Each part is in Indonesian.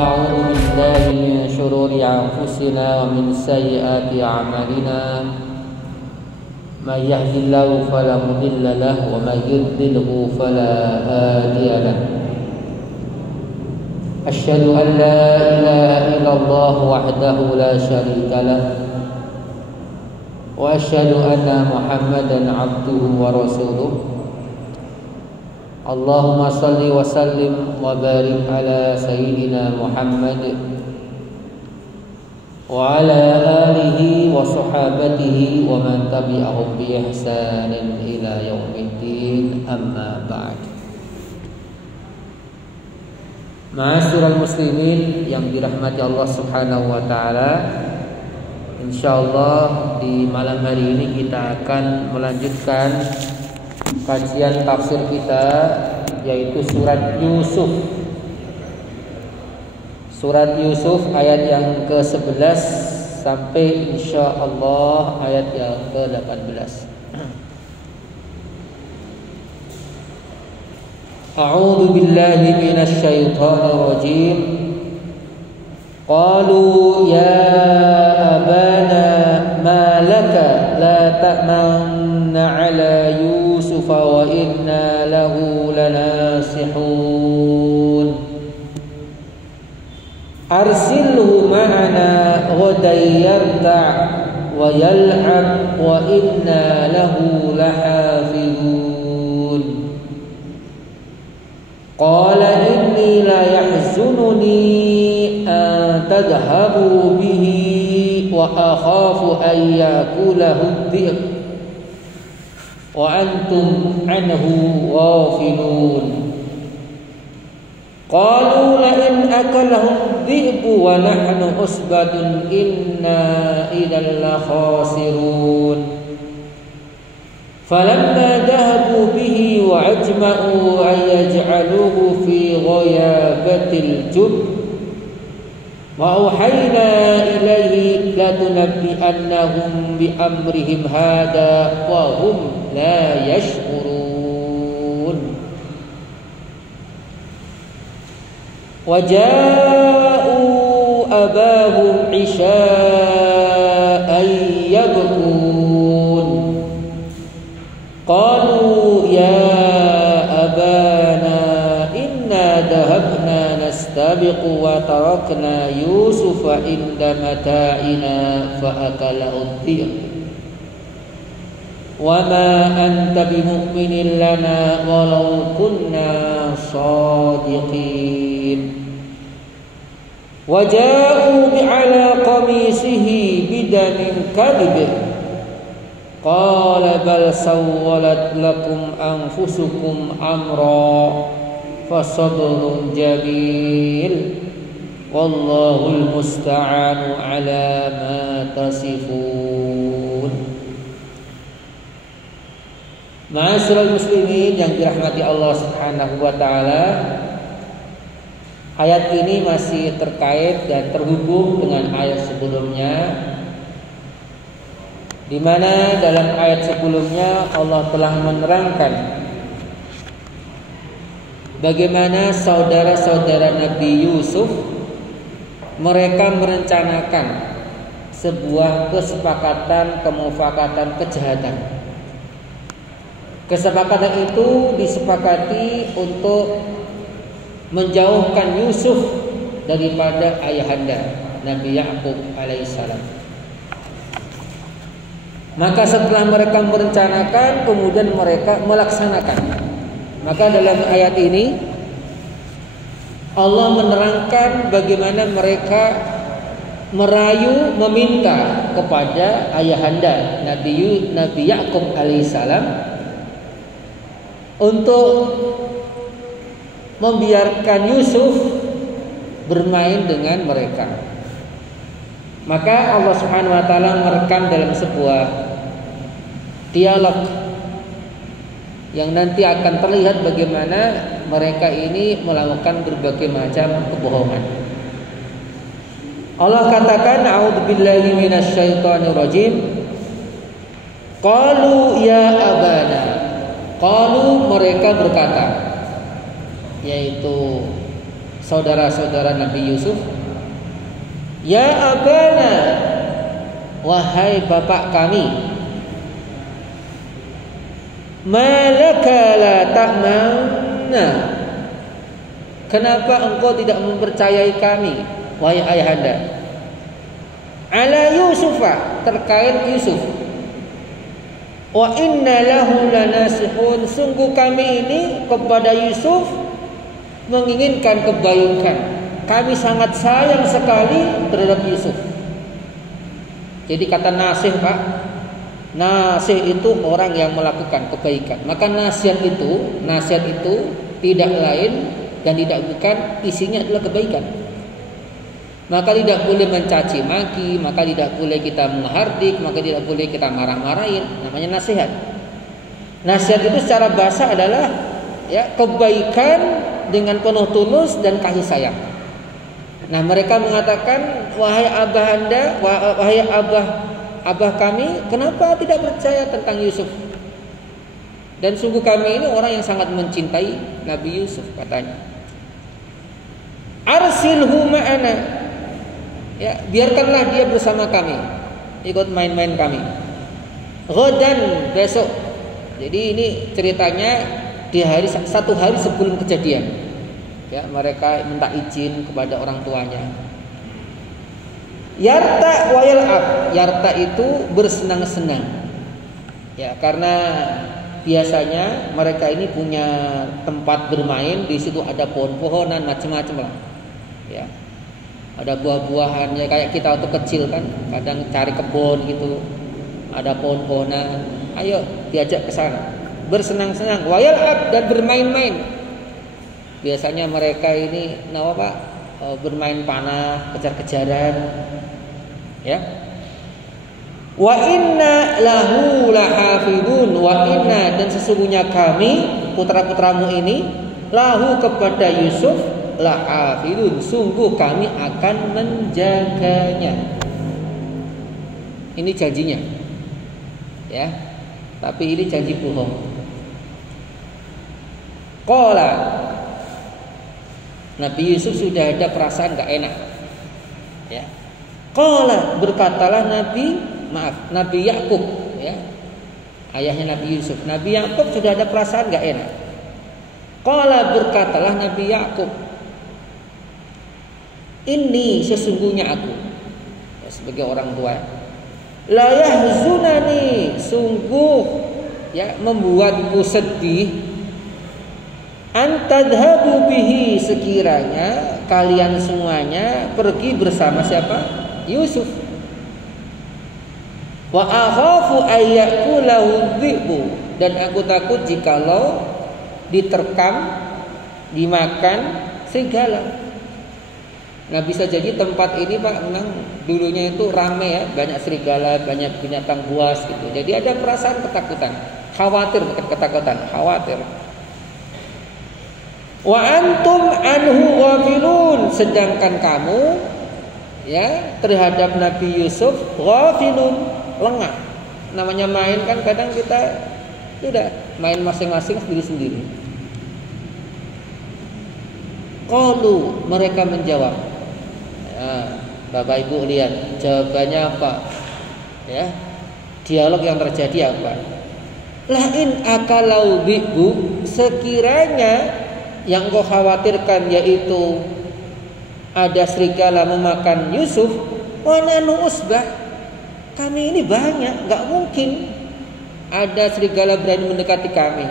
ونعوذ بالله من شرور أنفسنا ومن سيئات أعمالنا من يهد الله فلا مضل له ومن يضلل فلا هادي له أشهد أن لا إله إلا الله وحده لا شريك له وأشهد أن محمدا عبده ورسوله اللهم صل وسلم وبارك على سيدنا محمد وعلى آله وصحابته ومن تبعهم بإحسان إلى يوم الدين أما بعد. Ma'asyiral muslimin yang dirahmati Allah Subhanahu wa taala, insyaallah di malam hari ini kita akan melanjutkan kajian tafsir kita, yaitu surat Yusuf. Surat Yusuf ayat yang ke-11 sampai insyaallah ayat yang ke-18. A'udzu billahi minasy syaithanir rajim. Qalu ya abana ma laka la ta'manna 'ala Yusuf wa inna lahu lanasihun. Arsilhu ma'ana ghadan yarta' wa yal'ab wa inna lahu lahafizun. Qala inni la yahzununi an tadhhabu bihi wa akhafu an yakulahu dhi'b wa antum anhu ghafilun. Qalu la in akalahu dhi'bu wa nahnu usbatun inna idzal la khasirun. Falamma dhahabu bihi wa ajma'u an yaj'aluhu fi ghayabatil jub wa awhayna ilayhi latunabbi'annahum bi amrihim hadha wa hum la yash'urun. Wa ja'u abahum 'isha'an yabkun. Qalu ya abana inna dhahabna nastabiqu wa tarakna Yusufa inda mata'ina fa akalahu dhi'b wa ma anta bimu'minin lana walau kunna shadiqin. Wa ja'u bi'ala qamisihi bidamin kadhib. Qala bal sawwalat lakum anfusukum amra fasabrun jamil wallahul musta'anu ala ma tasifun. Ma'asyiral muslimin yang dirahmati Allah Subhanahu wa taala, ayat ini masih terkait dan terhubung dengan ayat sebelumnya, di mana dalam ayat sebelumnya Allah telah menerangkan bagaimana saudara-saudara Nabi Yusuf mereka merencanakan sebuah kesepakatan, kemufakatan kejahatan. Kesepakatan itu disepakati untuk menjauhkan Yusuf daripada ayahanda Nabi Yakub alaihissalam. Maka setelah mereka merencanakan, kemudian mereka melaksanakan. Maka dalam ayat ini Allah menerangkan bagaimana mereka merayu, meminta kepada ayahanda Nabi Yakub alaihissalam untuk membiarkan Yusuf bermain dengan mereka. Maka Allah Subhanahu wa taala merekam dalam sebuah dialog yang nanti akan terlihat bagaimana mereka ini melakukan berbagai macam kebohongan. Allah katakan, a'udzubillahi minasyaitonir rajim. Qalu ya abana. Qalu mereka berkata, yaitu saudara-saudara Nabi Yusuf, ya abana, wahai bapak kami, malaka la ta'manna, kenapa engkau tidak mempercayai kami, wahai ayahanda, ala Yusufa, terkait Yusuf, wa inna lahu lanasihun, sungguh kami ini kepada Yusuf menginginkan kebaikan, kami sangat sayang sekali terhadap Yusuf. Jadi kata nasih, Pak, nasih itu orang yang melakukan kebaikan. Maka nasihat itu tidak lain dan tidak bukan, isinya adalah kebaikan. Maka tidak boleh mencaci maki, maka tidak boleh kita menghardik, maka tidak boleh kita marah-marahin. Namanya nasihat. Nasihat itu secara bahasa adalah ya kebaikan dengan penuh tulus dan kasih sayang. Nah, mereka mengatakan, wahai abahanda, wahai abah kami, kenapa tidak percaya tentang Yusuf? Dan sungguh kami ini orang yang sangat mencintai Nabi Yusuf, katanya. Arsilhu ma'ana, ya, biarkanlah dia bersama kami, ikut main-main kami. Ghadan, besok. Jadi ini ceritanya di satu hari sebelum kejadian. Ya, mereka minta izin kepada orang tuanya. Yarta wa yal'ab. Yarta itu bersenang-senang. Ya, karena biasanya mereka ini punya tempat bermain, di situ ada pohon-pohonan macam-macam lah. Ya. Ada buah-buahan, ya kayak kita waktu kecil kan, kadang cari kebun gitu. Ada pohon-pohonan. Ayo diajak ke sana. Bersenang-senang, wa yal'ab, dan bermain-main. Biasanya mereka ini bermain panah, kejar-kejaran. Ya. Wa inna lahu lahafidun, wa inna, dan sesungguhnya kami putra-putramu ini, lahu kepada Yusuf, lahafidun, sungguh kami akan menjaganya. Ini janjinya. Ya. Tapi ini janji bohong. Qala, Nabi Yusuf sudah ada perasaan gak enak. Ya. Qala, berkatalah Nabi Yakub, ya. Ayahnya Nabi Yusuf. Nabi Yakub sudah ada perasaan gak enak. Qala, berkatalah Nabi Yakub, ini sesungguhnya aku, ya, sebagai orang tua, la yahzunani, sungguh ya membuatku sedih, antadhabu bihi, sekiranya kalian semuanya pergi bersama siapa? Yusuf. Wa akhafu ayyakulahu dhi'bu, dan aku takut jikalau diterkam, dimakan serigala. Nah, bisa jadi tempat ini, Pak, memang dulunya itu ramai ya, banyak serigala, banyak binatang buas gitu. Jadi ada perasaan ketakutan, khawatir, bukan ketakutan, khawatir. Wa antum anhu ghafilun, sedangkan kamu ya terhadap Nabi Yusuf ghafilun, lengah. Namanya main kan kadang kita sudah main masing-masing sendiri-sendiri. Qalu, mereka menjawab. Ya, Bapak Ibu lihat jawabannya apa? Ya. Dialog yang terjadi apa? La in akalau bi'bu, sekiranya yang kau khawatirkan yaitu ada serigala memakan Yusuf, wa nanu usbah, kami ini banyak, gak mungkin ada serigala berani mendekati kami.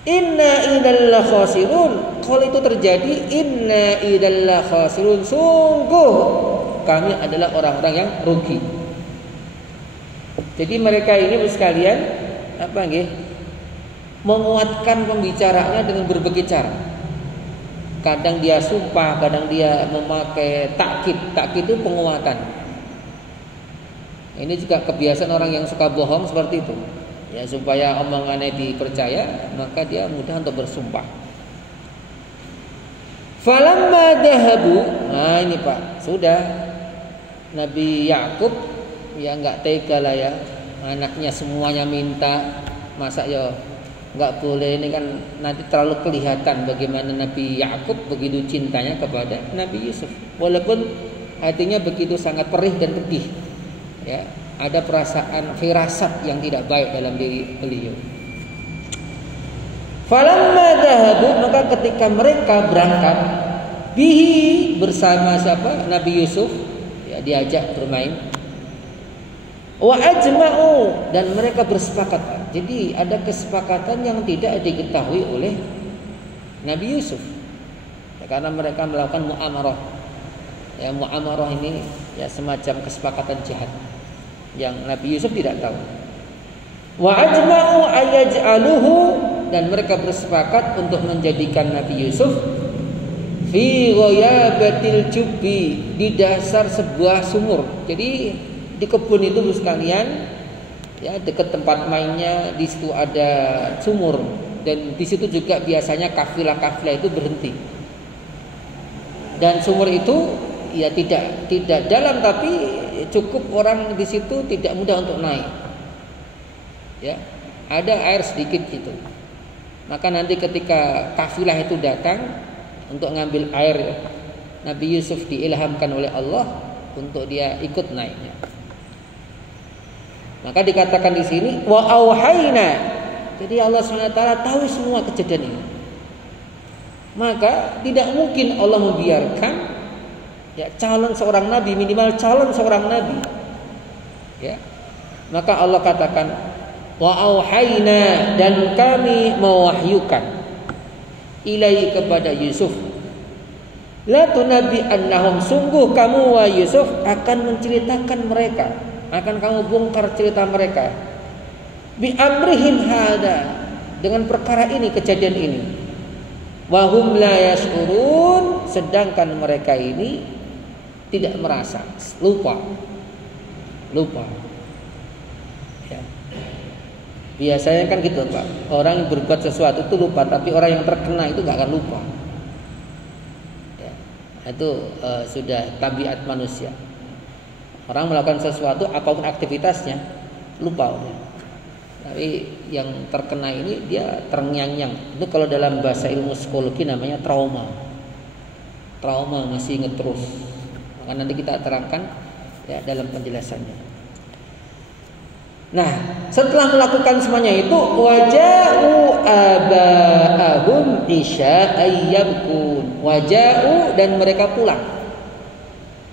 Inna idalla khasirun, kalau itu terjadi, inna idalla khasirun, sungguh kami adalah orang-orang yang rugi. Jadi mereka ini sekalian menguatkan pembicaranya dengan berbagai cara. Kadang dia sumpah, kadang dia memakai takkid. Takkid itu penguatan. Ini juga kebiasaan orang yang suka bohong seperti itu. Ya, supaya omongannya dipercaya, maka dia mudah untuk bersumpah. Falamma dahabu, nah ini Pak, sudah Nabi Yakub ya nggak tega lah ya, anaknya semuanya minta, masa ya Nggak boleh, ini kan nanti terlalu kelihatan bagaimana Nabi Yakub begitu cintanya kepada Nabi Yusuf. Walaupun hatinya begitu sangat perih dan pedih. Ya, ada perasaan firasat yang tidak baik dalam diri beliau. Falamma dhahabu, maka ketika mereka berangkat bihi bersama siapa? Nabi Yusuf, ya, diajak bermain. Wa ajma'u, dan mereka bersepakat. Jadi ada kesepakatan yang tidak diketahui oleh Nabi Yusuf. Ya, karena mereka melakukan mu'amarah. Ya, mu'amarah ini ya semacam kesepakatan jihad yang Nabi Yusuf tidak tahu. Wa ajma'u ayaj'aluhu, dan mereka bersepakat untuk menjadikan Nabi Yusuf fi ghayabatil jubbi, di dasar sebuah sumur. Jadi di kebun itu sekalian, ya, dekat tempat mainnya, di situ ada sumur, dan di situ juga biasanya kafilah-kafilah itu berhenti. Dan sumur itu ya tidak dalam, tapi cukup orang di situ tidak mudah untuk naik. Ya, ada air sedikit gitu. Maka nanti ketika kafilah itu datang untuk ngambil air, Nabi Yusuf diilhamkan oleh Allah untuk dia ikut naiknya. Maka dikatakan di sini wa auhayna. Jadi Allah SWT tahu semua kejadian ini. Maka tidak mungkin Allah membiarkan ya calon seorang nabi, minimal calon seorang nabi. Ya. Maka Allah katakan wa auhayna, dan kami mewahyukan ilai kepada Yusuf. La tunabi annahum, sungguh kamu wa Yusuf akan menceritakan mereka, akan kamu bongkar cerita mereka. Bi amrihim hada, dengan perkara ini, kejadian ini. Wahum la yash'urun, sedangkan mereka ini tidak merasa, lupa. Ya. Biasanya kan gitu Pak, orang yang berbuat sesuatu itu lupa, tapi orang yang terkena itu nggak akan lupa. Ya. Itu sudah tabiat manusia. Orang melakukan sesuatu, apapun aktivitasnya, lupa udah. Tapi yang terkena ini dia terngiang-ngiang. Itu kalau dalam bahasa ilmu psikologi namanya trauma. Trauma, masih ingat terus. Maka nanti kita terangkan ya dalam penjelasannya. Nah, setelah melakukan semuanya itu, waja'u aba'ahum isya'an yabkun. Waja'u, dan mereka pulang.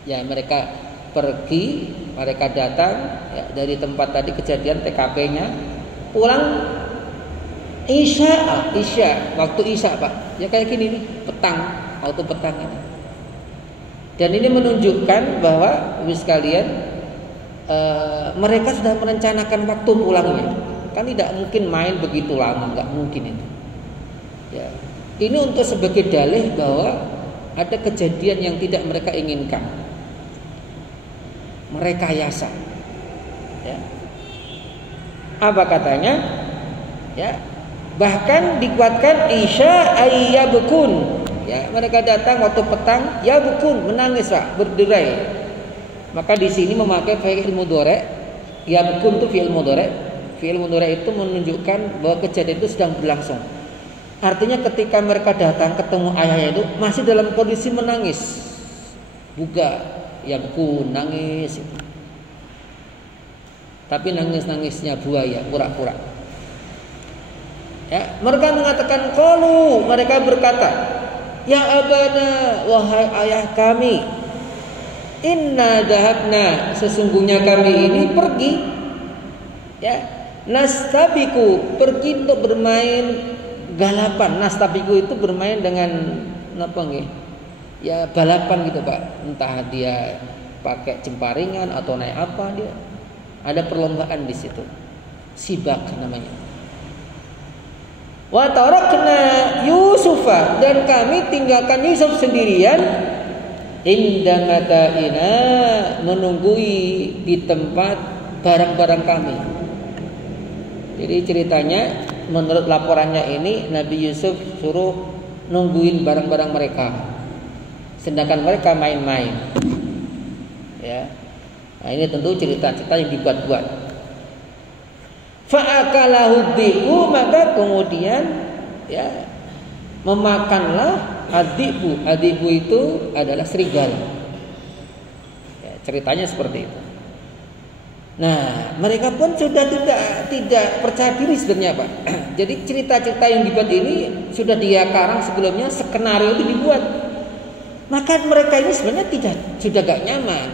Ya, mereka pergi, mereka datang ya, dari tempat tadi kejadian TKP-nya, pulang isya, waktu isya Pak, ya kayak gini nih, petang, waktu petang ini. Dan ini menunjukkan bahwa ibu sekalian, mereka sudah merencanakan waktu pulangnya. Kan tidak mungkin main begitu lama, nggak mungkin itu. Ya, ini untuk sebagai dalih bahwa ada kejadian yang tidak mereka inginkan. Merekayasa. Ya. Apa katanya? Ya. Bahkan dikuatkan isya ayyabkun. Ya, mereka datang waktu petang, yabkun, menangis Pak, berderai. Maka di sini memakai fi'il mudhari'. Yabkun itu fi'il mudhari'. Fi'il mudhari' itu menunjukkan bahwa kejadian itu sedang berlangsung. Artinya ketika mereka datang ketemu ayahnya itu masih dalam kondisi menangis. Buga. Yabkun, nangis. Tapi nangis-nangisnya buaya, pura-pura. Ya, mereka mengatakan qalu, mereka berkata, ya abana, wahai ayah kami, inna dhahabna, sesungguhnya kami ini pergi, ya, nastabiku, pergi untuk bermain galapan. Nastabiku itu bermain dengan apa nggih? Ya balapan gitu Pak, entah dia pakai jemparingan atau naik apa, dia ada perlombaan di situ, sibak namanya. Wa tarakna Yusufa, dan kami tinggalkan Yusuf sendirian, inda mata'ina, menunggui di tempat barang-barang kami. Jadi ceritanya menurut laporannya ini Nabi Yusuf suruh nungguin barang-barang mereka, sedangkan mereka main-main. Ya. Nah, ini tentu cerita-cerita yang dibuat-buat. Fa'akalahu dhi'bu, maka kemudian ya memakanlah ad-dhi'bu. Ad-dhi'bu itu adalah serigala. Ya, ceritanya seperti itu. Nah, mereka pun sudah tidak percaya diri sebenarnya, Pak. Jadi cerita-cerita yang dibuat ini sudah dia karang sebelumnya, skenario itu dibuat. Maka mereka ini sebenarnya sudah gak nyaman.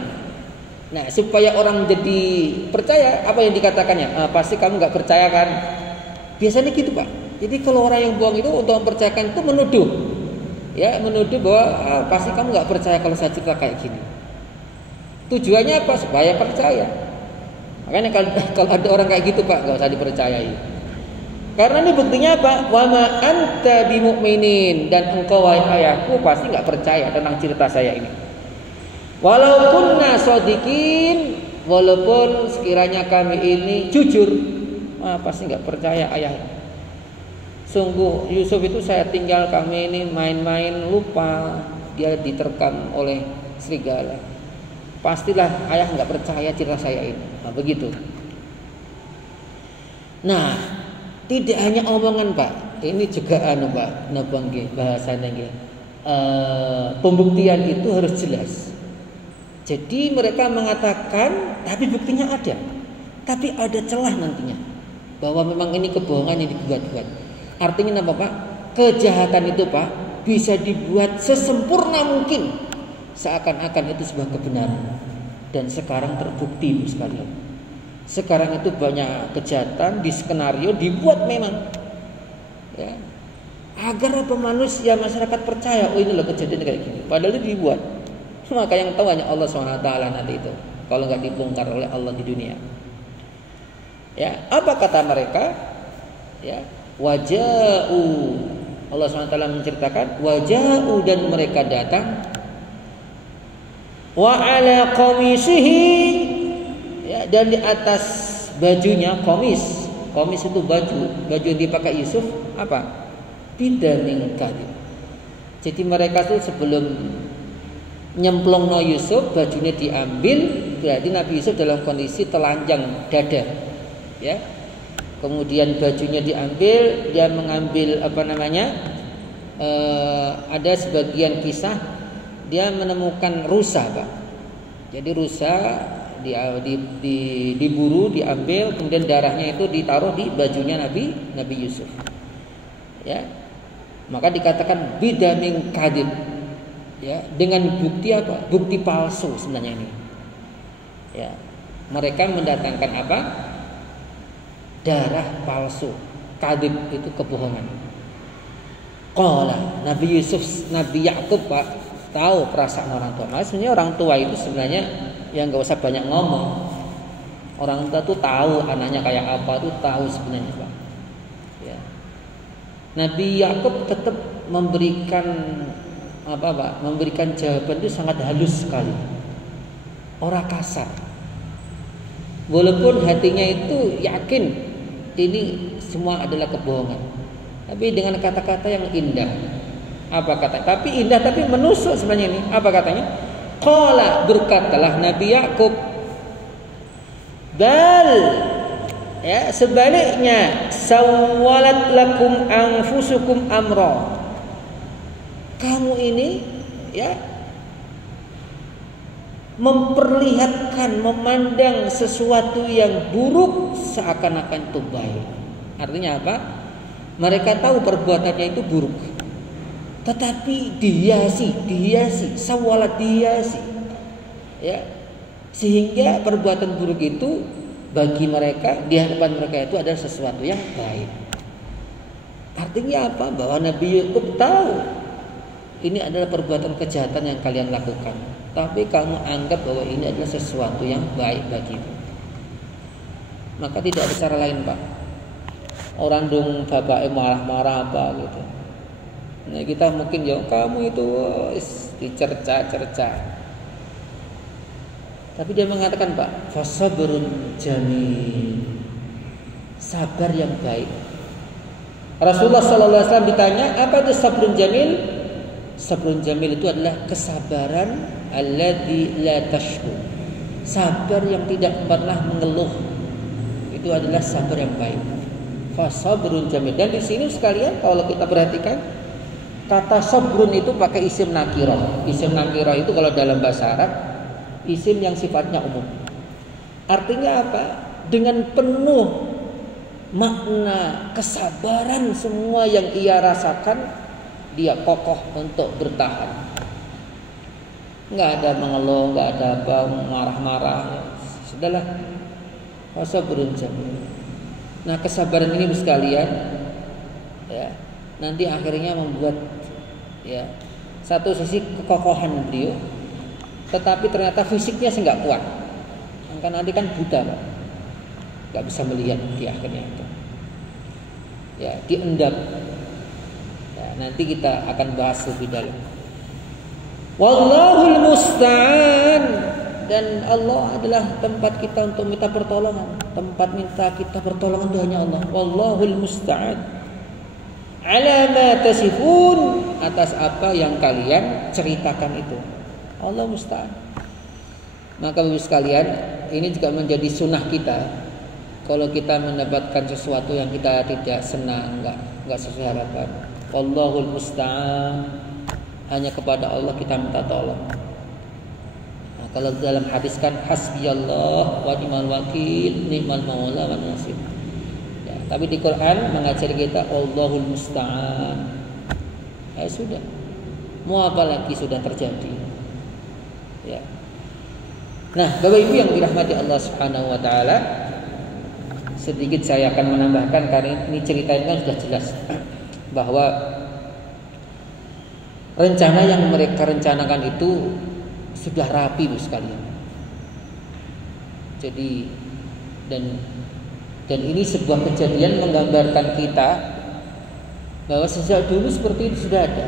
Nah, supaya orang jadi percaya, apa yang dikatakannya? Pasti kamu gak percaya kan? Biasanya gitu, Pak. Jadi kalau orang yang bohong itu untuk mempercayakan itu menuduh. Ya, menuduh bahwa pasti kamu gak percaya kalau saya cerita kayak gini. Tujuannya apa? Supaya percaya. Makanya kalau ada orang kayak gitu, Pak, gak usah dipercayai. Karena ini buktinya apa? Wa ma anta bimu'minin, dan engkau wahai ayahku pasti gak percaya tentang cerita saya ini. Walaupun nasodikin, walaupun sekiranya kami ini jujur, pasti nggak percaya ayah. Sungguh Yusuf itu saya tinggal, kami ini main-main lupa, dia diterkam oleh serigala. Pastilah ayah nggak percaya cerita saya ini. Nah, begitu. Nah, tidak hanya omongan, Pak. Ini juga Pak, bahasanya pembuktian itu harus jelas. Jadi mereka mengatakan, tapi buktinya ada. Tapi ada celah nantinya bahwa memang ini kebohongan yang dibuat-buat. Artinya apa, Pak? Kejahatan itu, Pak, bisa dibuat sesempurna mungkin, seakan-akan itu sebuah kebenaran. Dan sekarang terbukti sekalian. Sekarang itu banyak kejahatan di skenario dibuat memang, ya, agar apa manusia masyarakat percaya, oh ini loh kejadian kayak gini. Padahal itu dibuat. Maka yang tahu hanya Allah SWT nanti itu, kalau nggak dibongkar oleh Allah di dunia. Ya, apa kata mereka? Ya, waja'u. Allah SWT menceritakan, waja'u, dan mereka datang. Wa ala qamisihi, ya, dan di atas bajunya, qamis. Qamis itu baju yang dipakai Yusuf apa? Bidamin kadhib. Jadi mereka tuh sebelum nyemplung no Yusuf, bajunya diambil, berarti Nabi Yusuf dalam kondisi telanjang dada, ya. Kemudian bajunya diambil, dia mengambil ada sebagian kisah dia menemukan rusa, Pak. Jadi rusa diburu, diambil, kemudian darahnya itu ditaruh di bajunya Nabi Yusuf, ya. Maka dikatakan bidamin kadhib. Ya, dengan bukti apa? Bukti palsu sebenarnya ini. Ya, mereka mendatangkan apa? Darah palsu. Kadhib itu kebohongan. Qala Nabi Yusuf, Nabi Yakub, Pak, tahu perasaan orang tua. Nah, sebenarnya orang tua itu sebenarnya yang nggak usah banyak ngomong. Orang tua tuh tahu anaknya kayak apa, tuh tahu sebenarnya, Pak. Ya. Nabi Yakub tetap memberikan memberikan jawaban itu sangat halus sekali, orang kasar. Walaupun hatinya itu yakin ini semua adalah kebohongan, tapi dengan kata-kata yang indah. Apa kata? Tapi indah, tapi menusuk sebenarnya ini. Apa katanya? Qala, berkatalah Nabi Yakub, bal, ya, sebaliknya, sawwalat lakum anfusukum amra. Kamu ini, ya, memperlihatkan, memandang sesuatu yang buruk seakan-akan itu baik. Artinya apa? Mereka tahu perbuatannya itu buruk, tetapi dihiasi, sawalat dihiasi, ya, sehingga perbuatan buruk itu bagi mereka, di hadapan mereka itu adalah sesuatu yang baik. Artinya apa? Bahwa Nabi Yakub tahu ini adalah perbuatan kejahatan yang kalian lakukan, tapi kamu anggap bahwa ini adalah sesuatu yang baik bagimu. Maka tidak ada cara lain, Pak. Orang dong bapaknya marah-marah apa gitu. Nah, kita mungkin ya kamu itu dicerca-cerca. Tapi dia mengatakan, Pak, fasabrun jamil. Sabar yang baik. Rasulullah SAW ditanya, apa itu sabrun jamil? Sabrun jamil itu adalah kesabaran alladzi la tashku. Sabar yang tidak pernah mengeluh. itu adalah sabar yang baik. Fasabrun jamil. Dan di sini sekalian kalau kita perhatikan kata sabrun itu pakai isim nakirah. Isim nakirah itu kalau dalam bahasa Arab isim yang sifatnya umum. Artinya apa? Dengan penuh makna kesabaran semua yang ia rasakan, dia kokoh untuk bertahan. Nggak ada mengeluh, nggak ada apa marah-marah. Sudahlah, fasabrun jamil. Nah, kesabaran ini sekalian, ya, nanti akhirnya membuat, ya, satu sisi kekokohan beliau, tetapi ternyata fisiknya sih nggak kuat. Karena nanti kan buta, Pak, nggak bisa melihat di akhirnya itu. Ya, diendam. Ya, nanti kita akan bahas lebih dalam. Wallahul musta'an. Dan Allah adalah tempat kita untuk minta pertolongan. Tempat minta kita pertolongan itu hanya Allah. Wallahul musta'an ala ma tasifun, atas apa yang kalian ceritakan itu. Allah musta'an. Maka Bapak sekalian, ini juga menjadi sunnah kita. Kalau kita mendapatkan sesuatu yang kita tidak senang, enggak sesuai harapan, Wallahul musta'an, hanya kepada Allah kita minta tolong. Kalau dalam hadis kan hasbiyallah wa ni'mal wakil, ni'mal maula wa nasir. Ya, tapi di Quran mengajari kita Allahul musta'an. Ya sudah. Mau apa lagi sudah terjadi. Ya. Nah, Bapak Ibu yang dirahmati Allah Subhanahu wa taala, sedikit saya akan menambahkan karena ini ceritanya sudah jelas bahwa rencana yang mereka rencanakan itu sudah rapi Bu sekalian. Jadi dan ini sebuah kejadian menggambarkan kita bahwa sejak dulu seperti itu sudah ada.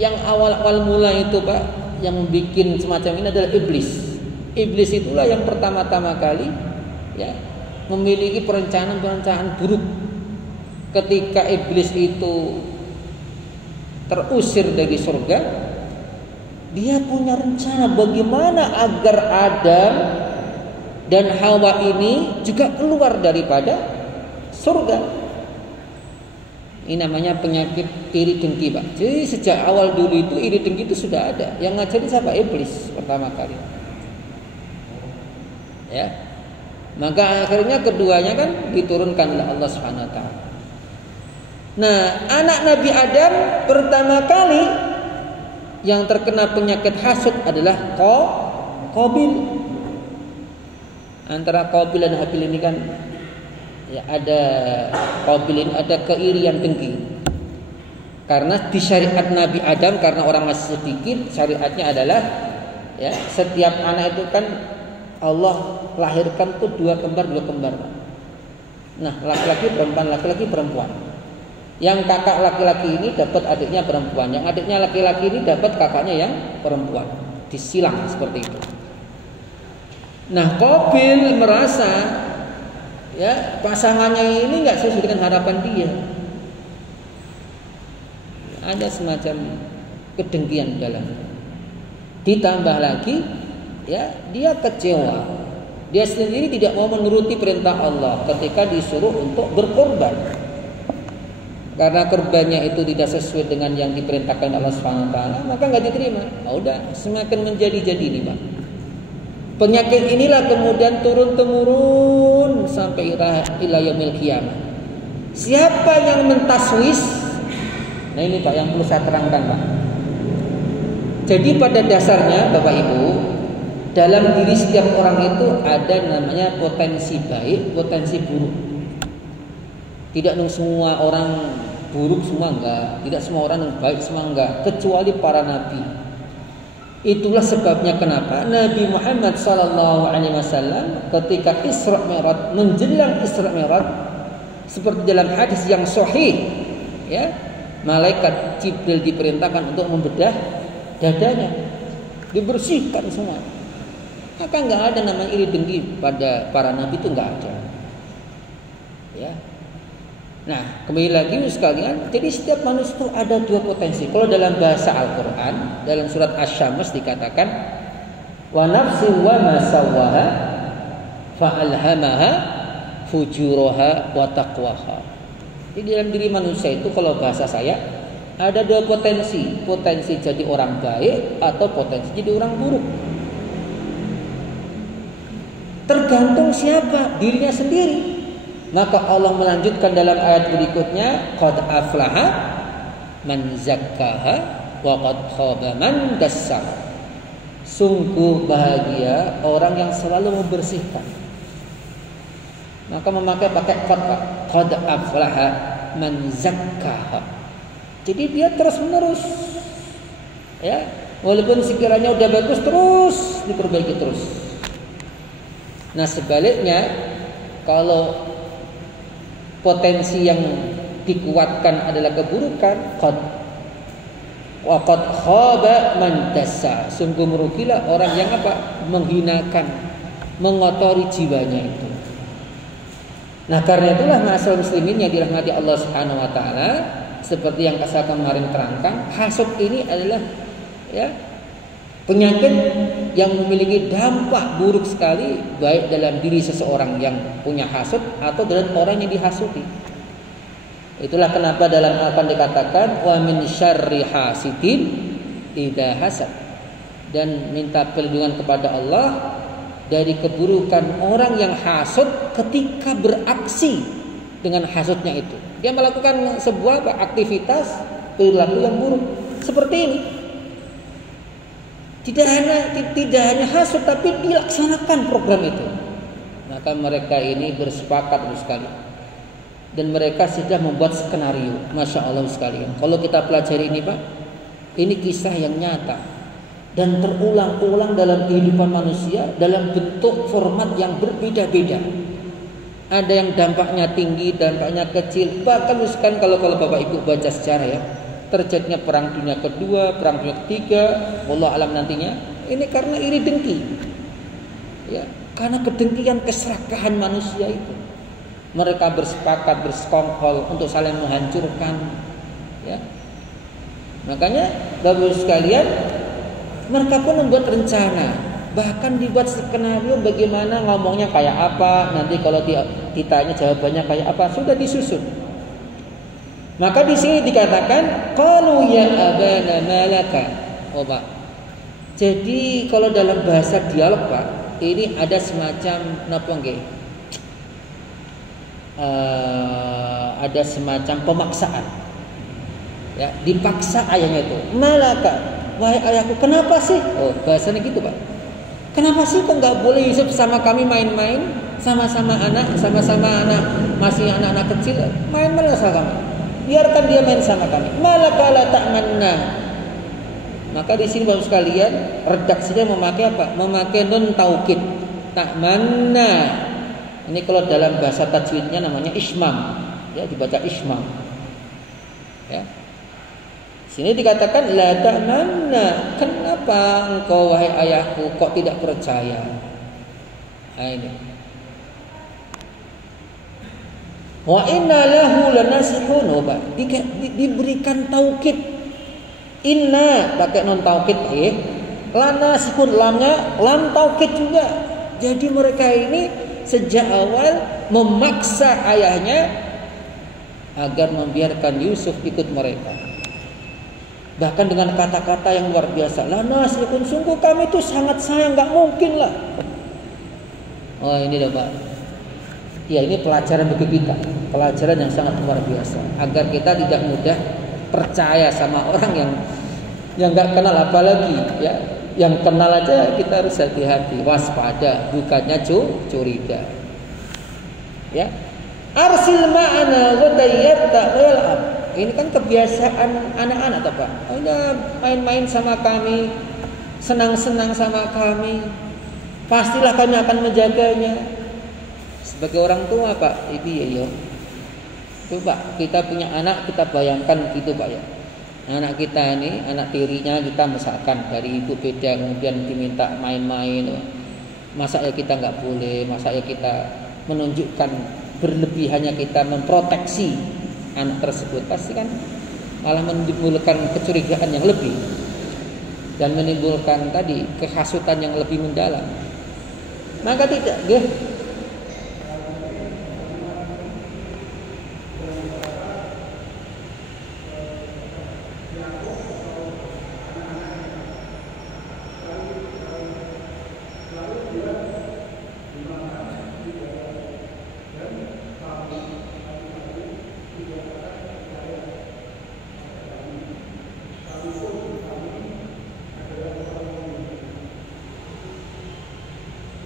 Yang awal mula itu Pak, yang membuat semacam ini adalah iblis. Iblis itulah yang pertama-tama kali ya memiliki perencanaan buruk. Ketika iblis itu terusir dari surga, dia punya rencana bagaimana agar Adam dan Hawa ini juga keluar daripada surga. Ini namanya penyakit iri dengki Pak. Jadi sejak awal dulu itu iri dengki itu sudah ada. Yang ngajarin siapa? Iblis pertama kali. Ya. Maka akhirnya keduanya kan diturunkan oleh Allah Subhanahu wa taala. Nah, anak Nabi Adam pertama kali yang terkena penyakit hasud adalah Qabil. Antara Qabil dan Habil ini kan ya ada Qabil ini ada keirian dengki. Karena di syariat Nabi Adam, karena orang masih sedikit, syariatnya adalah ya setiap anak itu kan Allah lahirkan tuh dua kembar. Nah, laki-laki perempuan. Yang kakak laki-laki ini dapat adiknya perempuan, yang adiknya laki-laki ini dapat kakaknya yang perempuan. Disilang seperti itu. Nah, Qabil merasa ya pasangannya ini nggak sesuai dengan harapan dia. Ada semacam kedengkian dalam. Ditambah lagi ya dia kecewa. Dia sendiri tidak mau menuruti perintah Allah ketika disuruh untuk berkorban. Karena korbannya itu tidak sesuai dengan yang diperintahkan Allah Subhanahu wa taala, maka enggak diterima. Oh, udah semakin menjadi-jadi ini, Pak. Penyakit inilah kemudian turun temurun sampai ila yaumil qiyamah. Siapa yang mentaswis? Nah, ini Pak yang perlu saya terangkan, Pak. Jadi pada dasarnya Bapak Ibu, dalam diri setiap orang itu ada namanya potensi baik, potensi buruk. Tidak semua orang buruk semua enggak, tidak semua orang yang baik semua enggak, kecuali para nabi. Itulah sebabnya kenapa Nabi Muhammad SAW ketika Isra Mi'raj, menjelang Isra Mi'raj, seperti dalam hadis yang sahih, ya, malaikat Jibril diperintahkan untuk membedah dadanya, dibersihkan semua. Maka enggak ada namanya iri dengki pada para nabi, itu enggak ada. Ya. Nah, kembali lagi sekalian, jadi setiap manusia itu ada dua potensi. Kalau dalam bahasa Al-Quran, dalam surat Asy-Syams dikatakan, wa nafsin wa ma sawwaha fa alhamaha fujuraha wa taqwaha. Jadi dalam diri manusia itu kalau bahasa saya ada dua potensi jadi orang baik atau potensi jadi orang buruk. Tergantung siapa, dirinya sendiri. Maka Allah melanjutkan dalam ayat berikutnya, qad aflaha man zakkaha wa qad khaba man dassaha. Sungguh bahagia orang yang selalu membersihkan. Maka memakai qad aflaha man zakkaha. Jadi dia terus menerus, ya, walaupun sekiranya udah bagus terus diperbaiki terus. Nah sebaliknya, kalau potensi yang dikuatkan adalah keburukan, qad khaba man dassa. Sungguh merugilah orang yang menghinakan, mengotori jiwanya itu. Nah karena itulah ma'asyiral muslimin yang dirahmati Allah Subhanahu wa taala, seperti yang saya kemarin terangkan, hasud ini adalah penyakit yang memiliki dampak buruk sekali, baik dalam diri seseorang yang punya hasud atau dalam orang yang dihasudi. Itulah kenapa dalam Al-Quran dikatakan wa min syarri hasidin idza hasad, dan minta perlindungan kepada Allah dari keburukan orang yang hasud ketika beraksi dengan hasudnya itu. Dia melakukan sebuah aktivitas perilaku yang buruk seperti ini. Tidak hanya hasud, tapi dilaksanakan program itu. Maka mereka ini bersepakat sekali, dan mereka sudah membuat skenario. Masya Allah sekalian. Kalau kita pelajari ini Pak, ini kisah yang nyata dan terulang-ulang dalam kehidupan manusia dalam bentuk format yang berbeda-beda. Ada yang dampaknya tinggi, dampaknya kecil. Bahkan misalkan kalau Bapak Ibu baca sejarah ya, terjadinya perang dunia kedua, perang dunia ketiga, wallahu alam nantinya, ini karena iri dengki. Ya, karena kedengkian, keserakahan manusia itu. Mereka bersepakat, bersekongkol untuk saling menghancurkan. Ya. Makanya Bapak sekalian, mereka pun membuat rencana, bahkan dibuat skenario bagaimana ngomongnya kayak apa, nanti kalau ditanya jawabannya kayak apa, sudah disusun. Maka di sini dikatakan qalu ya abana malaka. Oh Pak. Jadi kalau dalam bahasa dialog Pak, ini ada semacam napa nggih? Ada semacam pemaksaan. Ya, dipaksa ayahnya itu. Malaka, wahai ayahku, kenapa sih? Oh, bahasanya gitu Pak. Kenapa sih kok nggak boleh Yusuf sama kami main-main, sama-sama anak masih anak-anak kecil, main-main sama kami. Biarkan dia main sama kami. Malaka la ta'manna. Maka di sini Bapak sekalian, redaksinya memakai apa? Memakai nun taukid. Ta'manna. Ini kalau dalam bahasa tajwidnya namanya ismam. Ya, dibaca ismam. Ya. Sini dikatakan la ta'manna. Kenapa engkau wahai ayahku kok tidak percaya? Nah, ini. Wa inna lahu lanasihun. Diberikan taukid. Inna pakai non taukid lanasihun, lamnya lam taukid juga. Jadi mereka ini sejak awal memaksa ayahnya agar membiarkan Yusuf ikut mereka. Bahkan dengan kata-kata yang luar biasa. Lanasihun, sungguh kami itu sangat sayang, enggak mungkin lah. Oh ini loh Pak. Ya ini pelajaran bagi kita, pelajaran yang sangat luar biasa, agar kita tidak mudah percaya sama orang yang nggak kenal, apalagi ya yang kenal aja kita harus hati-hati, waspada, bukannya curiga. Ya, arsil ma'ana wa tayyata wal'ab. Ini kan kebiasaan anak-anak Pak. Udah main-main sama kami, senang-senang sama kami, pastilah kami akan menjaganya. Sebagai orang tua Pak, itu ya. Itu Pak, kita punya anak, kita bayangkan gitu Pak ya. Anak kita ini, anak tirinya kita misalkan dari ibu beda, kemudian diminta main-main. Masa ya kita nggak boleh, masa ya kita menunjukkan berlebihannya kita memproteksi anak tersebut, pasti kan malah menimbulkan kecurigaan yang lebih dan menimbulkan tadi kehasutan yang lebih mendalam. Maka tidak,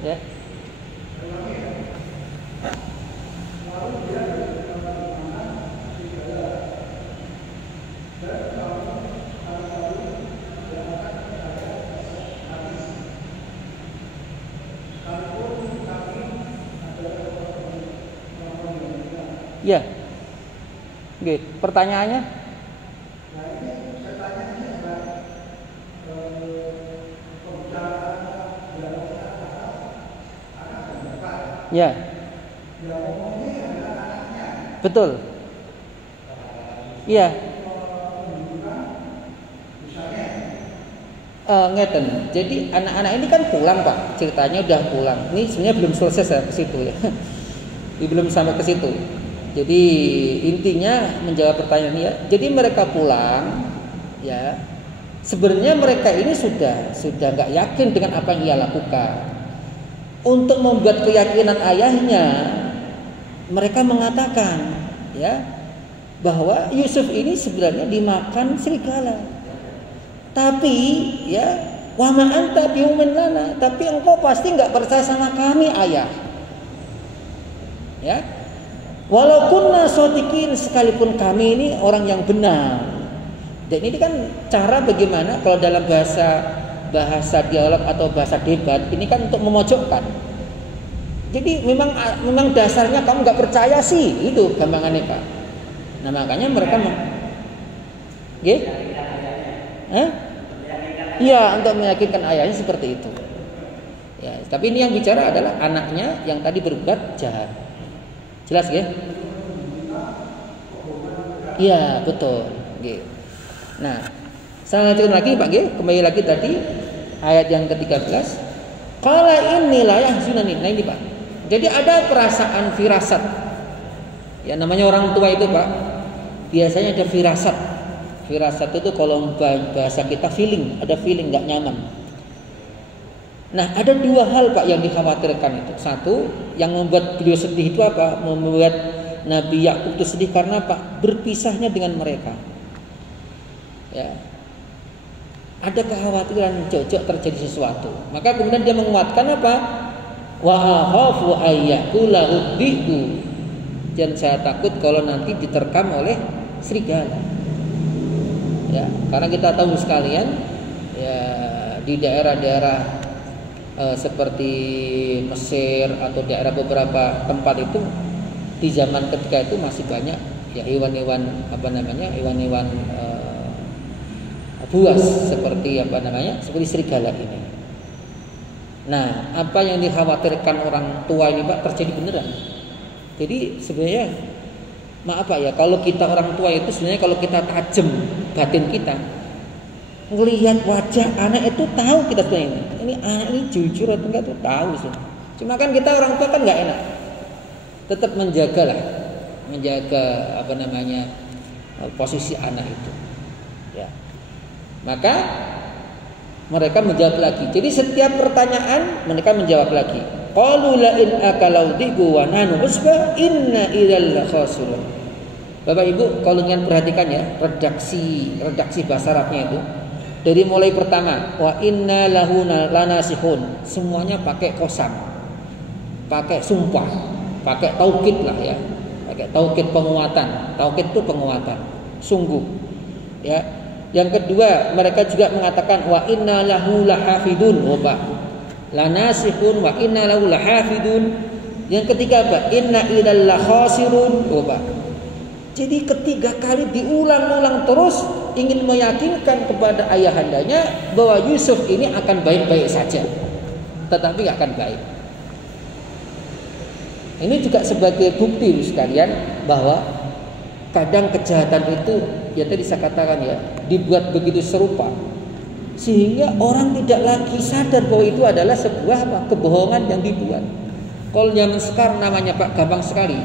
Ya. Ya. Oke, pertanyaannya? Ya. Betul. Iya. Ngeten. Jadi anak-anak ini kan pulang, Pak. Ceritanya udah pulang. Ini sebenarnya belum selesai saya ke situ ya. Belum sampai ke situ. Jadi intinya menjawab pertanyaan ya. Jadi mereka pulang, ya. Sebenarnya mereka ini sudah nggak yakin dengan apa yang ia lakukan. Untuk membuat keyakinan ayahnya, mereka mengatakan, ya, bahwa Yusuf ini sebenarnya dimakan serigala. Tapi, ya, wa ma anta biumin lana. Tapi engkau pasti nggak percaya sama kami, ayah. Ya. Walau kunna shodiqin, sekalipun kami ini orang yang benar. Dan ini kan cara bagaimana kalau dalam bahasa dialog atau bahasa debat ini kan untuk memojokkan. Jadi memang dasarnya kamu nggak percaya sih, itu gampangannya, Pak. Nah makanya mereka iya, untuk meyakinkan ayahnya seperti itu. Ya, tapi ini yang bicara adalah anaknya yang tadi berbuat jahat. Jelas ya? Iya, betul. G. Nah, saya lanjutkan lagi Pak G. Kembali lagi tadi ayat yang ke-13. Qala inni la yahzunani. Nah ini Pak. Jadi ada perasaan firasat. Ya namanya orang tua itu Pak. Biasanya ada firasat. Firasat itu kalau bahasa kita feeling, ada feeling nggak nyaman. Nah, ada dua hal Pak yang dikhawatirkan itu. Satu, yang membuat beliau sedih itu apa? Membuat Nabi Yakub itu sedih karena Pak berpisahnya dengan mereka. Ya. Ada kekhawatiran cocok terjadi sesuatu. Maka kemudian dia menguatkan apa? Wa akhafu ayyakula udhi'u. Dan saya takut kalau nanti diterkam oleh serigala. Ya, karena kita tahu sekalian ya di daerah-daerah seperti Mesir atau daerah beberapa tempat itu di zaman ketika itu masih banyak ya hewan-hewan hewan-hewan buas seperti seperti serigala ini. Nah, apa yang dikhawatirkan orang tua ini Pak terjadi beneran. Jadi sebenarnya maaf Pak ya, kalau kita orang tua itu sebenarnya kalau kita tajam batin kita ngelihat wajah anak itu tahu kita sebenarnya ini anak ini jujur atau enggak tuh tahu sih. Cuma kan kita orang tua kan nggak enak. Tetap menjaga posisi anak itu. Ya. Maka mereka menjawab lagi. Jadi setiap pertanyaan mereka menjawab lagi. Qalu la in akalau digu wa nanu usba inna idzal khasirun. Bapak Ibu, kalau ingin perhatikan ya redaksi bahasa Arabnya itu. Dari mulai pertama, wa inna lahu lanasihun, semuanya pakai qasam. Pakai sumpah, pakai taukid lah ya. Pakai taukid penguatan. Taukid itu penguatan. Sungguh. Ya. Yang kedua, mereka juga mengatakan wa inna lahu lahafidun, lanasihun wa inna lahu lahafidun. Yang ketiga apa? Inna ilal khasirun, Jadi ketiga kali diulang-ulang terus ingin meyakinkan kepada ayahandanya bahwa Yusuf ini akan baik-baik saja, tetapi gak akan baik. Ini juga sebagai bukti sekalian bahwa kadang kejahatan itu ya tadi saya katakan ya dibuat begitu serupa sehingga orang tidak lagi sadar bahwa itu adalah sebuah kebohongan yang dibuat. Kalau zaman sekarang namanya Pak gampang sekali.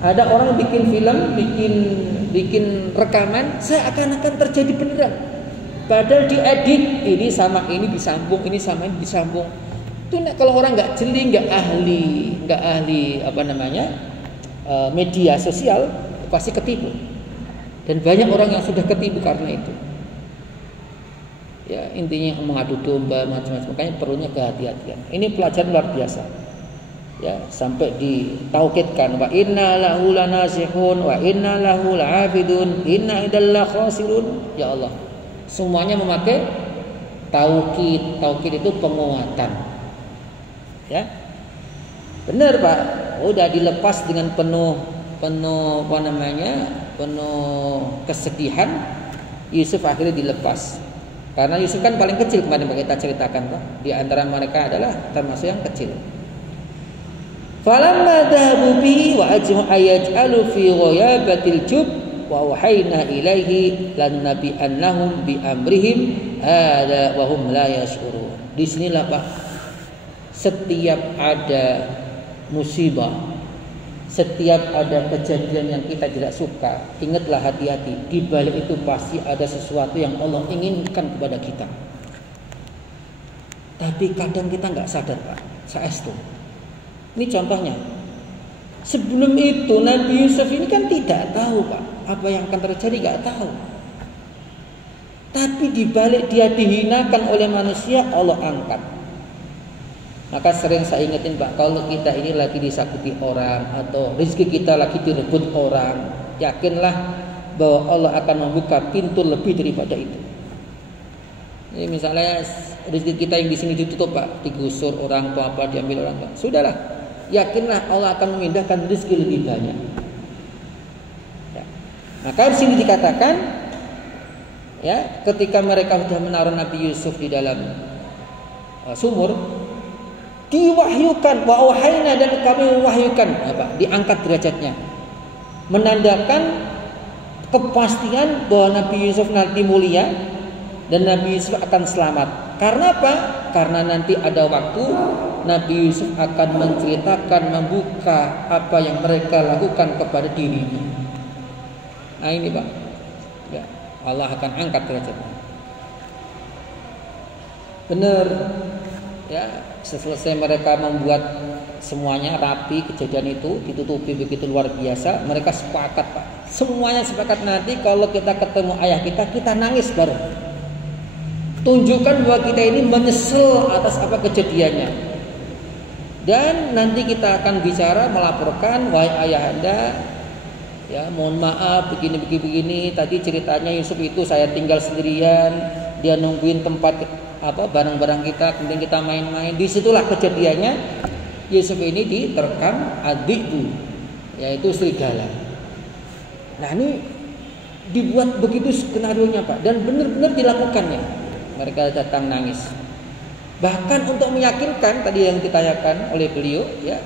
Ada orang bikin film, bikin rekaman seakan-akan terjadi beneran. Padahal diedit, ini sama ini disambung, ini sama ini disambung. Itu kalau orang nggak jeli, nggak ahli media sosial pasti ketipu. Dan banyak orang yang sudah ketipu karena itu. Ya, intinya mengadu domba macam-macam. Makanya perlunya kehati-hatian. Ini pelajaran luar biasa. Ya, sampai ditaukidkan wa inna lahu lanasihun wa inna lahu la'abidun inna idallah khasirun. Ya Allah, semuanya memakai taukid. Taukid itu penguatan. Ya, benar Pak. Udah dilepas dengan penuh kesedihan. Yusuf akhirnya dilepas. Karena Yusuf kan paling kecil kemarin kita ceritakan Pak. Di antara mereka adalah termasuk yang kecil. Falamma dhahabu bihi wa ajmu ayaj'alu fi ghayabatil jub wa wahayna ilaihi lan nabi'annahum bi amrihim hada wa hum la yash'urun. Disinilah Pak, setiap ada musibah, setiap ada kejadian yang kita tidak suka, ingatlah hati-hati, di balik itu pasti ada sesuatu yang Allah inginkan kepada kita. Tapi kadang kita nggak sadar Pak, saestu. Ini contohnya. Sebelum itu Nabi Yusuf ini kan tidak tahu Pak, apa yang akan terjadi nggak tahu. Tapi di balik dia dihinakan oleh manusia, Allah angkat. Maka sering saya ingetin Pak, kalau kita ini lagi disakiti orang atau rezeki kita lagi direbut orang, yakinlah bahwa Allah akan membuka pintu lebih daripada itu. Ini misalnya rezeki kita yang di sini ditutup Pak, digusur orang atau apa, diambil orang Pak. Sudahlah, yakinlah Allah akan memindahkan rezeki lebih banyak. Ya. Maka di sini dikatakan, ya, ketika mereka sudah menaruh Nabi Yusuf di dalam sumur, diwahyukan wa wahayna, dan kami mewahyukan apa? Diangkat derajatnya, menandakan kepastian bahwa Nabi Yusuf nanti mulia dan Nabi Yusuf akan selamat. Karena apa? Karena nanti ada waktu Nabi Yusuf akan menceritakan, membuka apa yang mereka lakukan kepada dirinya. Nah ini Pak, ya, Allah akan angkat derajatnya. Benar. Ya, selesai mereka membuat semuanya rapi, kejadian itu ditutupi begitu luar biasa, mereka sepakat Pak. Semuanya sepakat nanti kalau kita ketemu ayah kita nangis bareng. Tunjukkan bahwa kita ini menyesal atas apa kejadiannya. Dan nanti kita akan bicara melaporkan, wahai ayahanda, ya mohon maaf begini. Tadi ceritanya Yusuf itu saya tinggal sendirian, dia nungguin tempat barang-barang kita, kemudian kita main-main. Disitulah kejadiannya Yusuf ini diterkam adikku, yaitu serigala. Nah ini dibuat begitu skenarionya Pak, dan benar-benar dilakukannya. Mereka datang nangis. Bahkan untuk meyakinkan tadi yang ditanyakan oleh beliau, ya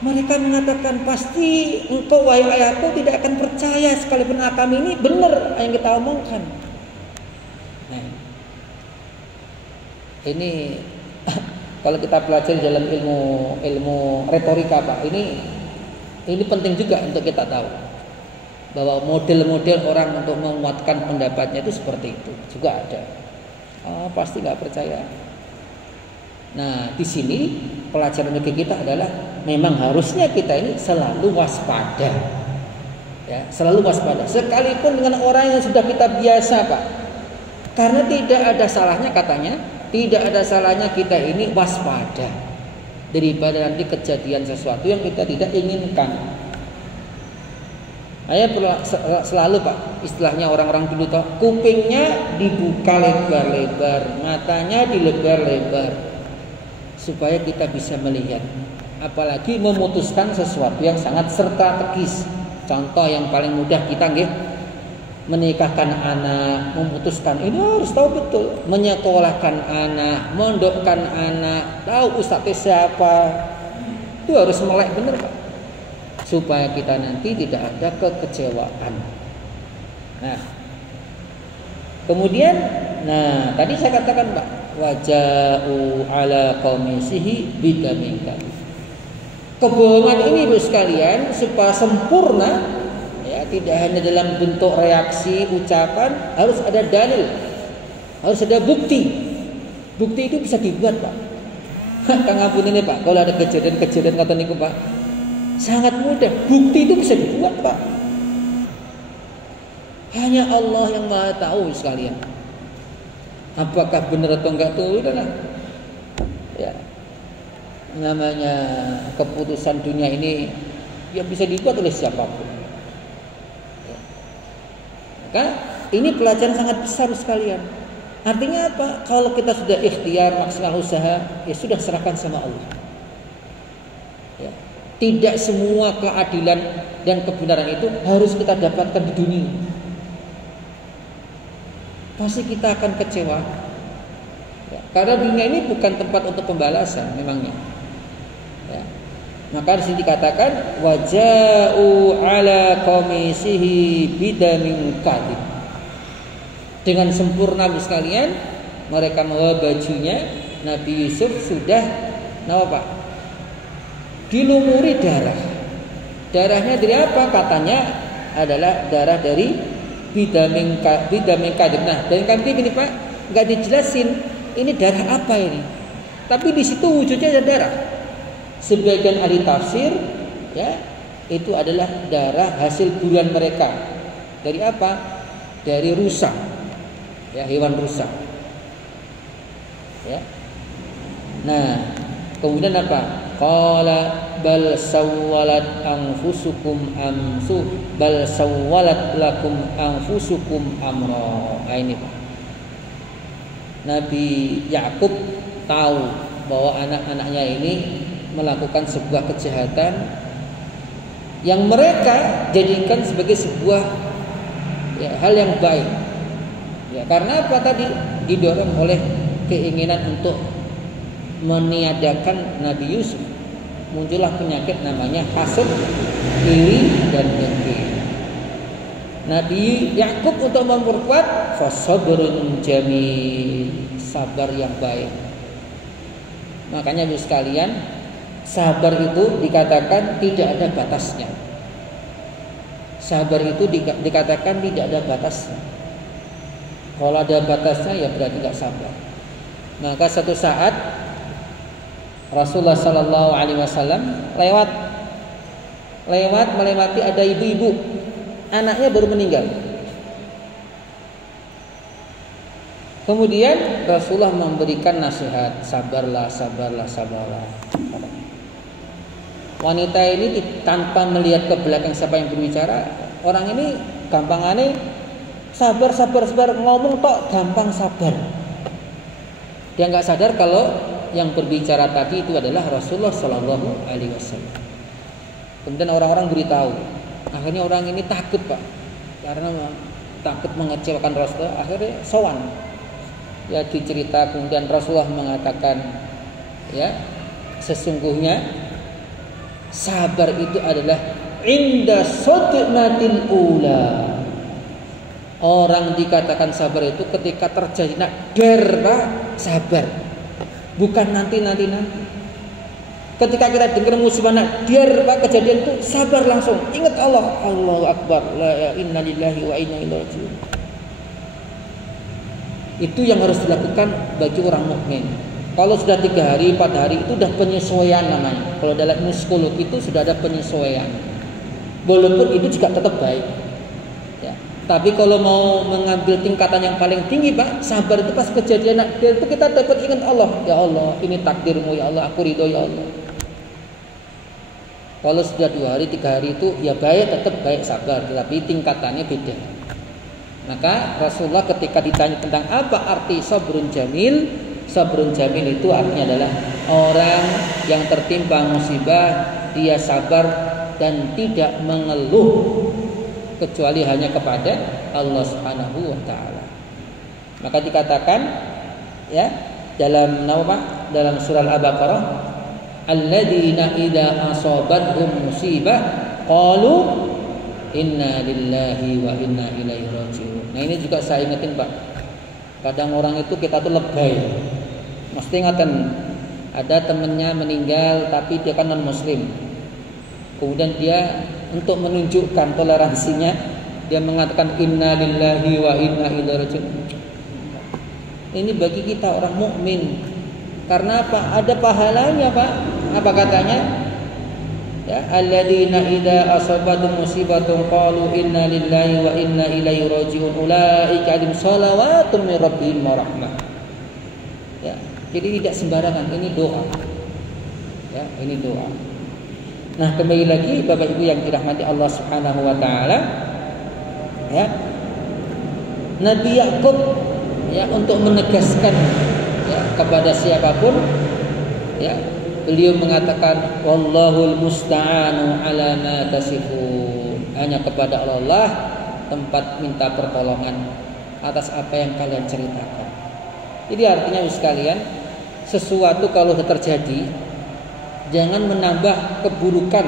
mereka mengatakan pasti engkau wahai ayahku tidak akan percaya sekalipun kami ini benar yang kita omongkan. Nah, ini kalau kita pelajari dalam ilmu retorika Pak, ini penting juga untuk kita tahu bahwa model-model orang untuk menguatkan pendapatnya itu seperti itu juga ada. Pasti nggak percaya. Nah di sini pelajaran bagi kita adalah memang harusnya kita ini selalu waspada, ya, selalu waspada. Sekalipun dengan orang yang sudah kita biasa Pak, karena tidak ada salahnya katanya. Tidak ada salahnya kita ini waspada daripada nanti kejadian sesuatu yang kita tidak inginkan. Saya selalu Pak, istilahnya orang-orang dulu tahu, kupingnya dibuka lebar-lebar, matanya dilebar-lebar, supaya kita bisa melihat. Apalagi memutuskan sesuatu yang sangat strategis. Contoh yang paling mudah kita menikahkan anak, memutuskan ini harus tahu betul, menyekolahkan anak, mondokkan anak, tahu ustadznya siapa, itu harus melek bener Pak, supaya kita nanti tidak ada kekecewaan. Nah, kemudian, tadi saya katakan Pak, waja'u ala qamisihi bidamin kadhib. Kebohongan ini Bapak sekalian supaya sempurna. Tidak hanya dalam bentuk reaksi, ucapan, harus ada dalil, harus ada bukti. Bukti itu bisa dibuat Pak. Kang ampun ini Pak, kalau ada kejadian kata niku Pak, sangat mudah. Bukti itu bisa dibuat Pak. Hanya Allah yang Maha tahu sekalian. Apakah benar atau enggak tuh udahlah. Ya. Namanya keputusan dunia ini ya bisa dibuat oleh siapapun. Ya. Maka ini pelajaran sangat besar sekalian. Artinya apa? Kalau kita sudah ikhtiar maksimal usaha, ya sudah serahkan sama Allah. Ya. Tidak semua keadilan dan kebenaran itu harus kita dapatkan di dunia. Pasti kita akan kecewa. Ya. Karena dunia ini bukan tempat untuk pembalasan memangnya. Ya. Maka di sini dikatakan waja'u ala qamisihi bidamin kadhib. Dengan sempurna sekalian mereka membawa bajunya Nabi Yusuf sudah apa? Dilumuri darah. Darahnya dari apa? Katanya adalah darah dari bidamin kadhib. Nah, dan kami ini Pak enggak dijelasin ini darah apa ini. Tapi di situ wujudnya ada darah. Sebagian ahli tafsir ya itu adalah darah hasil buruan mereka. Dari apa? Dari rusa. Ya, hewan rusa. Ya. Nah, kemudian apa? Qala bal sawwalat anfusukum amsu bal sawwalat lakum anfusukum amra. Nah, ini Pak. Nabi Yakub tahu bahwa anak-anaknya ini melakukan sebuah kejahatan yang mereka jadikan sebagai sebuah ya, hal yang baik. Ya, karena apa tadi? Didorong oleh keinginan untuk meniadakan Nabi Yusuf. Muncullah penyakit namanya hasad, iri dan dengki. Nabi Yakub untuk memperkuat fasabrun jamil, sabar yang baik. Makanya Ibu sekalian, sabar itu dikatakan tidak ada batasnya. Sabar itu dikatakan tidak ada batasnya. Kalau ada batasnya ya berarti tidak sabar. Maka satu saat Rasulullah Sallallahu Alaihi Wasallam melewati ada ibu-ibu, anaknya baru meninggal. Kemudian Rasulullah memberikan nasihat, sabarlah. Wanita ini tanpa melihat ke belakang siapa yang berbicara, orang ini gampangannya sabar, ngomong tok gampang sabar. Dia nggak sadar kalau yang berbicara tadi itu adalah Rasulullah Sallallahu Alaihi Wasallam. Kemudian orang-orang beritahu. Akhirnya orang ini takut Pak, karena takut mengecewakan Rasulullah. Akhirnya sowan. Ya dicerita kemudian Rasulullah mengatakan, ya sesungguhnya sabar itu adalah inda sodmatil ula. Orang dikatakan sabar itu ketika terjadi nakdir, sabar. Bukan nanti. Ketika kita dengar musibah nakdir, kejadian itu sabar langsung. Ingat Allah, Allahu Akbar, la inna lillahi wa inna ilaihi raji'un. Itu yang harus dilakukan bagi orang mukmin. Kalau sudah 3 hari, 4 hari itu sudah penyesuaian namanya. Kalau dalam ilmu psikologi itu sudah ada penyesuaian. Walaupun itu juga tetap baik. Tapi kalau mau mengambil tingkatan yang paling tinggi Pak, sabar itu pas kejadian itu kita dapat ingat Allah. Ya Allah, ini takdirmu ya Allah, aku ridho ya Allah. Kalau sudah 2 hari, 3 hari itu ya baik, tetap baik sabar, tapi tingkatannya beda. Maka Rasulullah ketika ditanya tentang apa arti sabrun jamil itu artinya adalah orang yang tertimpa musibah, dia sabar dan tidak mengeluh kecuali hanya kepada Allah Subhanahu wa taala. Maka dikatakan ya dalam dalam surah Al-Baqarah, alladzina idza asabathum musibah qalu inna lillahi wa inna ilaihi raji'un. Nah, ini juga saya ingetin Pak. Kadang orang itu kita tuh lebay. Mesti ingatan ada temennya meninggal tapi dia kan non muslim. Kemudian dia untuk menunjukkan toleransinya, dia mengatakan inna lillahi wa inna ilaihi raji'un. Ini bagi kita orang mukmin. Karena apa? Ada pahalanya, Pak. Apa katanya? Ya, alladzina idza asabatum musibatun qalu inna lillahi wa inna ilaihi raji'un ulaika alaihim shalawatun min rabbihim wa rahmah. Ya, jadi tidak sembarangan, ini doa. Ya, ini doa. Nah, kembali lagi Bapak Ibu yang dirahmati Allah Subhanahu wa taala, ya. Nabi Yakub ya untuk menegaskan ya kepada siapapun ya, beliau mengatakan wallahul musta'anu ala ma tasifun. Hanya kepada Allah tempat minta pertolongan atas apa yang kalian ceritakan. Jadi artinya sekalian, sesuatu kalau terjadi jangan menambah keburukan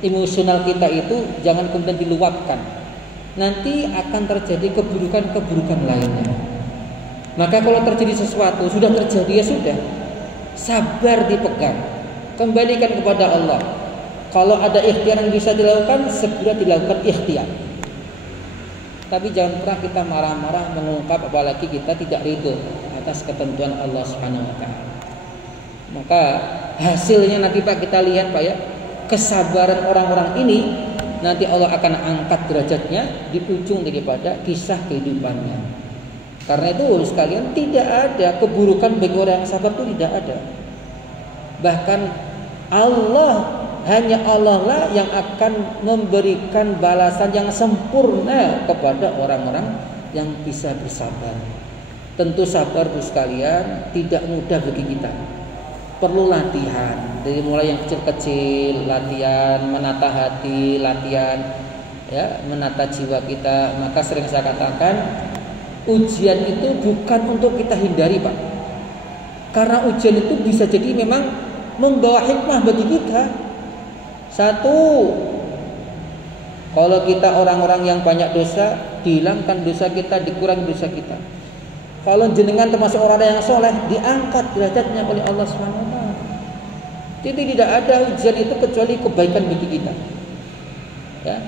emosional kita itu, jangan kemudian diluapkan. Nanti akan terjadi keburukan-keburukan lainnya. Maka kalau terjadi sesuatu, sudah terjadi ya sudah, sabar dipegang, kembalikan kepada Allah. Kalau ada ikhtiar yang bisa dilakukan, segera dilakukan ikhtiar. Tapi jangan pernah kita marah-marah mengungkap, apalagi kita tidak ridho atas ketentuan Allah Subhanahu wa taala. Maka hasilnya nanti Pak kita lihat Pak ya, kesabaran orang-orang ini nanti Allah akan angkat derajatnya di ujung daripada kisah kehidupannya. Karena itu sekalian, tidak ada keburukan bagi orang yang sabar, itu tidak ada. Bahkan hanya Allah lah yang akan memberikan balasan yang sempurna kepada orang-orang yang bisa bersabar. Tentu sabar Bu sekalian tidak mudah bagi kita. Perlu latihan, dari mulai yang kecil-kecil, latihan menata hati, latihan ya menata jiwa kita. Maka sering saya katakan, ujian itu bukan untuk kita hindari Pak. Karena ujian itu bisa jadi memang membawa hikmah bagi kita. Satu, kalau kita orang-orang yang banyak dosa, dihilangkan dosa kita, dikurangi dosa kita. Kalau jenengan termasuk orang yang soleh, diangkat derajatnya oleh Allah SWT. Jadi tidak ada ujian itu kecuali kebaikan bagi kita. Ya.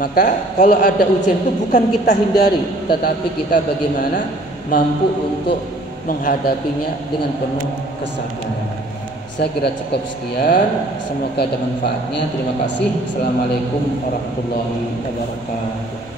Maka kalau ada ujian itu bukan kita hindari, tetapi kita bagaimana mampu untuk menghadapinya dengan penuh kesabaran. Saya kira cukup sekian. Semoga ada manfaatnya. Terima kasih. Assalamualaikum warahmatullahi wabarakatuh.